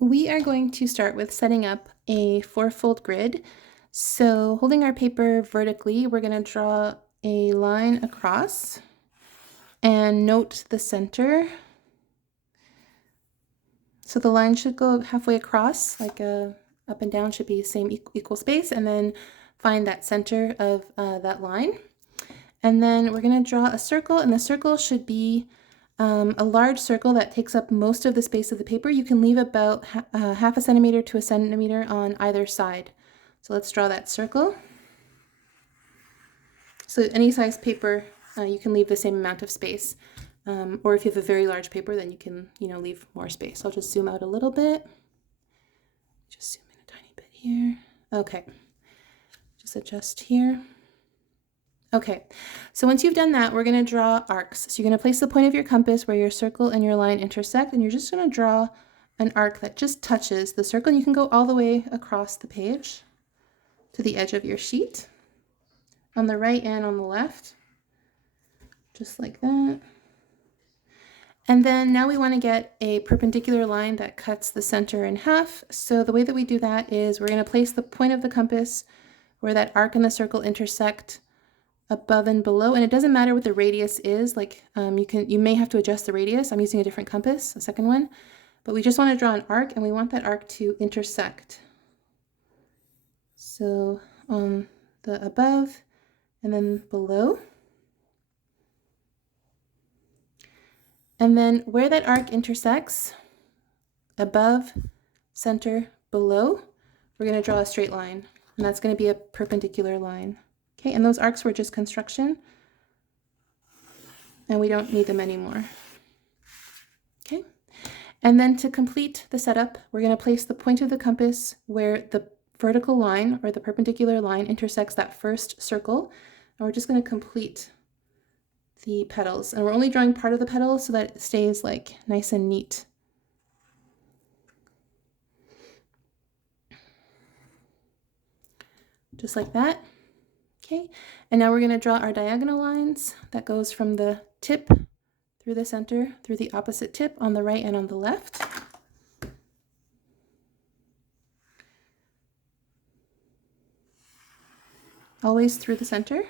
We are going to start with setting up a four-fold grid. So holding our paper vertically, we're going to draw a line across and note the center. So the line should go halfway across, like up and down should be the same equal space, and then find that center of that line. And then we're going to draw a circle, and the circle should be a large circle that takes up most of the space of the paper. You can leave about half a centimeter to a centimeter on either side. So let's draw that circle. So any size paper, you can leave the same amount of space. Or if you have a very large paper, then you can, leave more space. I'll just zoom out a little bit. Just zoom in a tiny bit here. Okay, just adjust here. Okay, so once you've done that, we're going to draw arcs. So you're going to place the point of your compass where your circle and your line intersect, and you're just going to draw an arc that just touches the circle. And you can go all the way across the page to the edge of your sheet, on the right and on the left, just like that. And then now we want to get a perpendicular line that cuts the center in half. So the way that we do that is we're going to place the point of the compass where that arc and the circle intersect above and below, and it doesn't matter what the radius is. Like you may have to adjust the radius. I'm using a different compass, a second one, but we just want to draw an arc, and we want that arc to intersect. So on the above and then below. And then where that arc intersects, above, center, below, we're going to draw a straight line, and that's going to be a perpendicular line. Okay, and those arcs were just construction, and we don't need them anymore. Okay, and then to complete the setup, we're going to place the point of the compass where the vertical line or the perpendicular line intersects that first circle, and we're just going to complete the petals, and we're only drawing part of the petal so that it stays like nice and neat. Just like that. Okay, and now we're going to draw our diagonal lines that goes from the tip through the center, through the opposite tip on the right and on the left. Always through the center.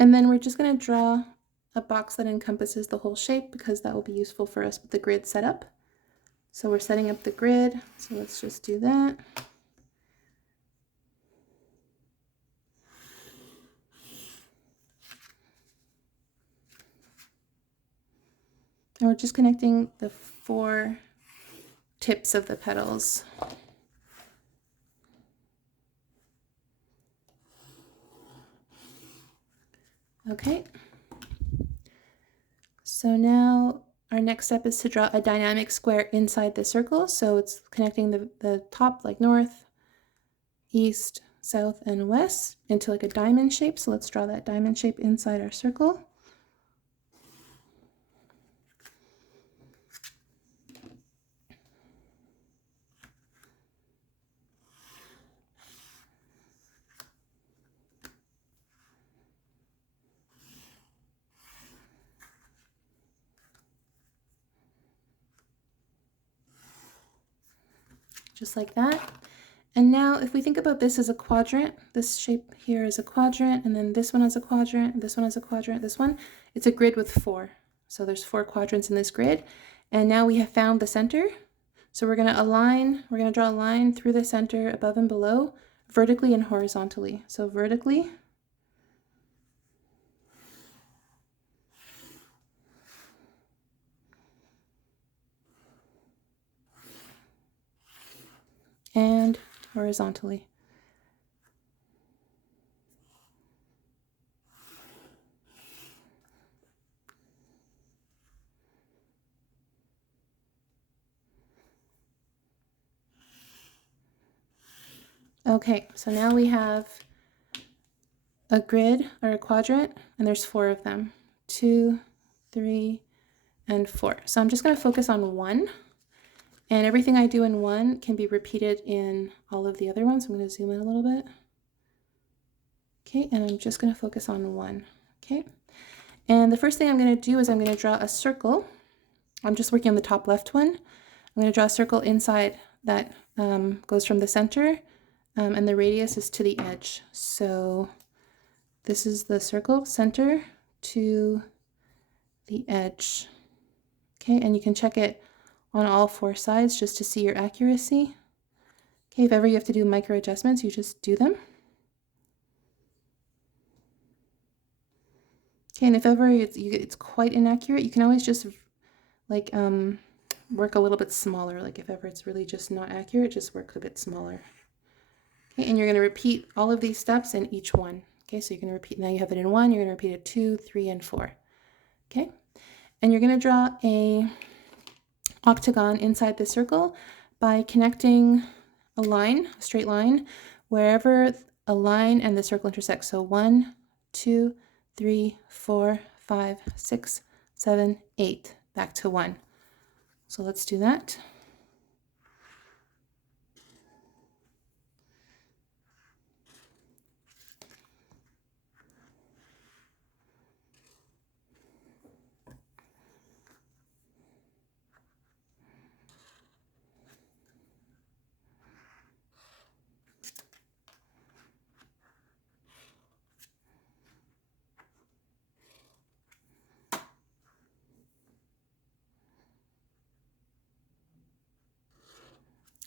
And then we're just going to draw a box that encompasses the whole shape because that will be useful for us with the grid setup. So we're setting up the grid, so let's just do that. And we're just connecting the 4 tips of the petals. Okay, so now our next step is to draw a dynamic square inside the circle. So it's connecting the top like north, east, south, and west into like a diamond shape. So let's draw that diamond shape inside our circle. Just like that. And now if we think about this as a quadrant, this shape here is a quadrant, and then this one is a quadrant, this one is a quadrant, this one, it's a grid with 4. So there's 4 quadrants in this grid. And now we have found the center. So we're going to draw a line through the center above and below, vertically and horizontally. So vertically. And horizontally. Okay, so now we have a grid or a quadrant, and there's 4 of them. 2, 3, and 4. So I'm just going to focus on one. And everything I do in one can be repeated in all of the other ones. I'm going to zoom in a little bit. Okay, and I'm just going to focus on one. Okay, and the first thing I'm going to do is I'm going to draw a circle. I'm just working on the top left one. I'm going to draw a circle inside that goes from the center, and the radius is to the edge. So this is the circle, center to the edge. Okay, and you can check it on all four sides just to see your accuracy. Okay, if ever you have to do micro adjustments, you just do them. Okay, and if ever it's quite inaccurate, you can always just like work a little bit smaller. Like if ever it's really just not accurate, just work a bit smaller. Okay, and you're going to repeat all of these steps in each one. Okay, so you're going to repeat, now you have it in one, you're going to repeat it 2, 3, and 4. Okay, and you're going to draw a octagon inside the circle by connecting a line, a straight line, wherever a line and the circle intersect. So 1, 2, 3, 4, 5, 6, 7, 8, back to 1. So let's do that.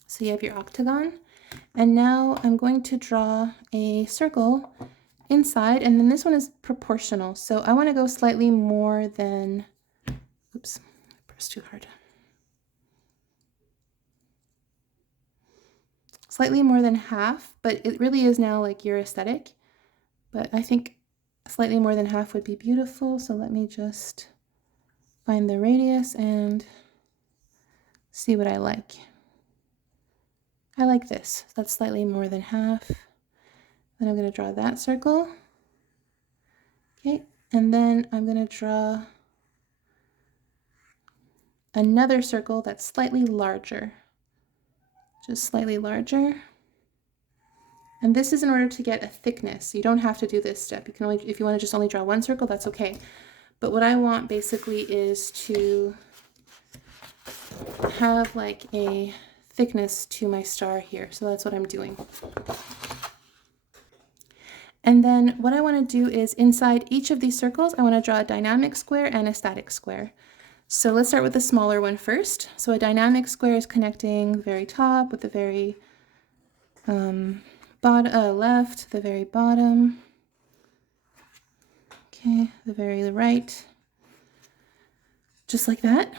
So you have your octagon, and now I'm going to draw a circle inside, and then this one is proportional. So I want to go slightly more than, oops, I pressed too hard. Slightly more than half, but it really is now like your aesthetic. But I think slightly more than half would be beautiful. So let me just find the radius and see what I like. I like this. That's slightly more than half. Then I'm going to draw that circle. Okay, and then I'm going to draw another circle that's slightly larger. Just slightly larger. And this is in order to get a thickness. You don't have to do this step. You can only, if you want to just only draw one circle, that's okay. But what I want basically is to have like a thickness to my star here. So that's what I'm doing. And then what I want to do is inside each of these circles, I want to draw a dynamic square and a static square. So let's start with the smaller one first. So a dynamic square is connecting the very top with the very left, the very bottom, okay, the very right, just like that,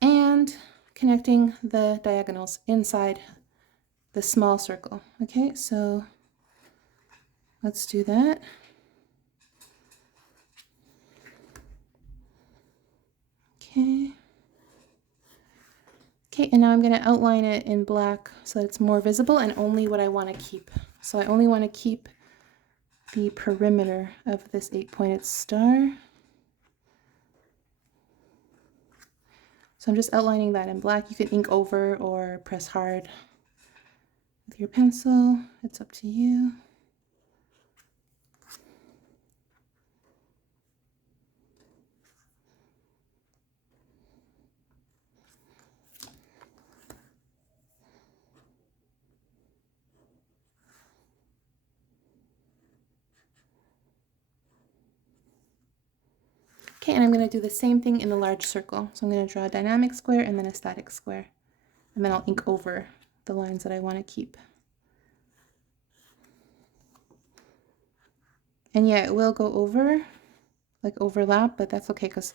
and connecting the diagonals inside the small circle. Okay, so let's do that. Okay. Okay, and now I'm going to outline it in black so that it's more visible and only what I want to keep. So I only want to keep the perimeter of this 8-pointed star. So I'm just outlining that in black. You can ink over or press hard with your pencil. It's up to you. Okay, and I'm going to do the same thing in the large circle. So I'm going to draw a dynamic square and then a static square. And then I'll ink over the lines that I want to keep. And yeah, it will go over, like overlap, but that's okay because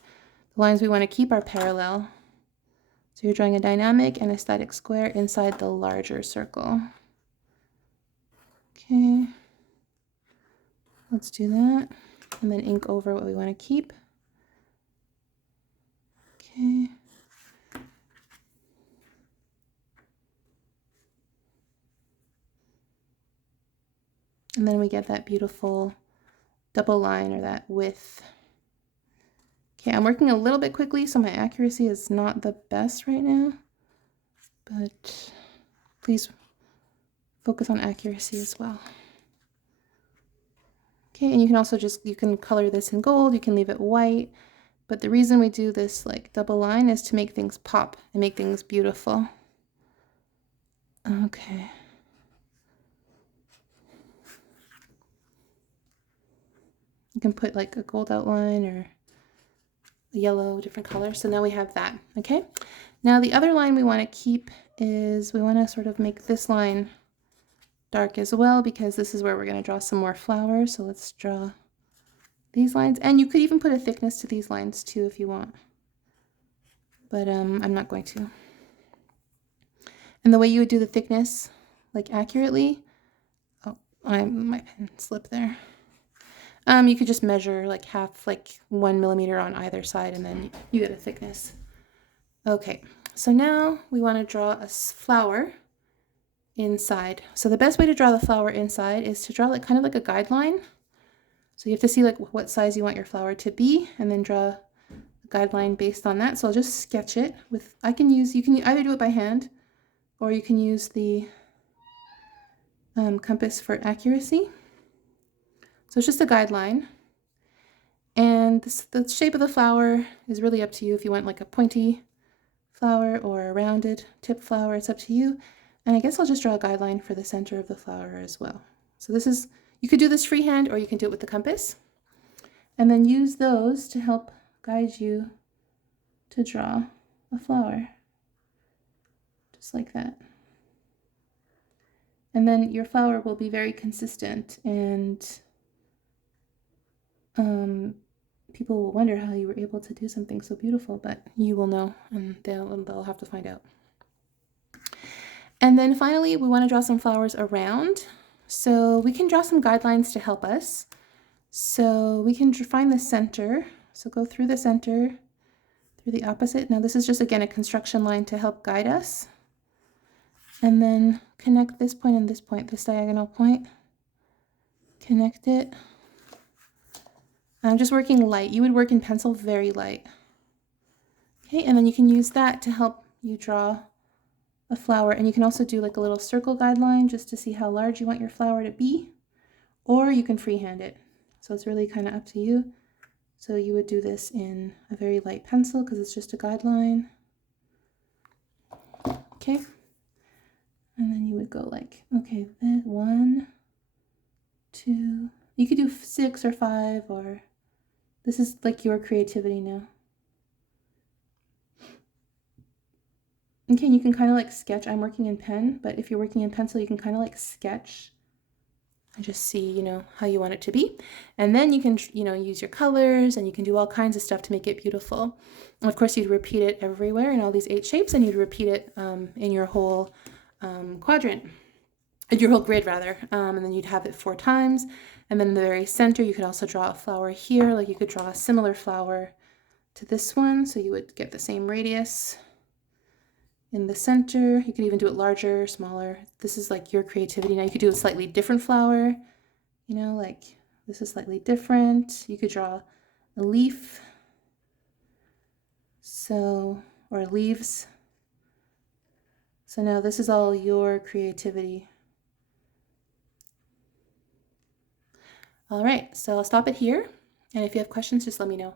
the lines we want to keep are parallel. So you're drawing a dynamic and a static square inside the larger circle. Okay, let's do that. And then ink over what we want to keep. Okay. And then we get that beautiful double line or that width. Okay, I'm working a little bit quickly, so my accuracy is not the best right now. but please focus on accuracy as well. Okay, and you can also you can color this in gold, you can leave it white, but the reason we do this like double line is to make things pop and make things beautiful. Okay. You can put like a gold outline or a yellow, different color. So now we have that, okay? Now the other line we want to keep is we want to sort of make this line dark as well, because this is where we're going to draw some more flowers. So let's draw these lines, and you could even put a thickness to these lines too if you want, but I'm not going to. And the way you would do the thickness like accurately, oh, my pen slipped there. You could just measure like like 1 millimeter on either side, and then you get a thickness. Okay, so now we want to draw a flower inside. So the best way to draw the flower inside is to draw like kind of like a guideline. So you have to see like what size you want your flower to be, and then draw a guideline based on that. So I'll just sketch it with, you can either do it by hand, or you can use the compass for accuracy. So it's just a guideline. And the shape of the flower is really up to you. If you want like a pointy flower or a rounded tip flower, it's up to you. And I guess I'll just draw a guideline for the center of the flower as well. So this is, you could do this freehand, or you can do it with the compass. And then use those to help guide you to draw a flower. Just like that. And then your flower will be very consistent, and people will wonder how you were able to do something so beautiful, but you will know, and they'll have to find out. And then finally, we want to draw some flowers around. So we can draw some guidelines to help us. So we can find the center. So go through the center, through the opposite. Now this is just, again, a construction line to help guide us. And then connect this point and this point, this diagonal point. Connect it. I'm just working light. You would work in pencil very light. Okay, and then you can use that to help you draw a flower. And you can also do like a little circle guideline just to see how large you want your flower to be, or you can freehand it. So it's really kind of up to you. So you would do this in a very light pencil because it's just a guideline. Okay. And then you would go like, okay, 1, 2, you could do 6 or 5, or this is like your creativity now. Okay, and you can kind of like sketch. I'm working in pen, but if you're working in pencil, you can kind of like sketch and just see, you know, how you want it to be. And then you can, you know, use your colors, and you can do all kinds of stuff to make it beautiful. And of course, you'd repeat it everywhere in all these 8 shapes, and you'd repeat it in your whole quadrant, your whole grid rather, and then you'd have it 4 times. And then in the very center, you could also draw a flower here. Like you could draw a similar flower to this one, so you would get the same radius in the center. You could even do it larger, smaller. This is like your creativity. Now you could do a slightly different flower, you know, like this is slightly different. You could draw a leaf, so, or leaves. So now this is all your creativity. All right, so I'll stop it here. And if you have questions, just let me know.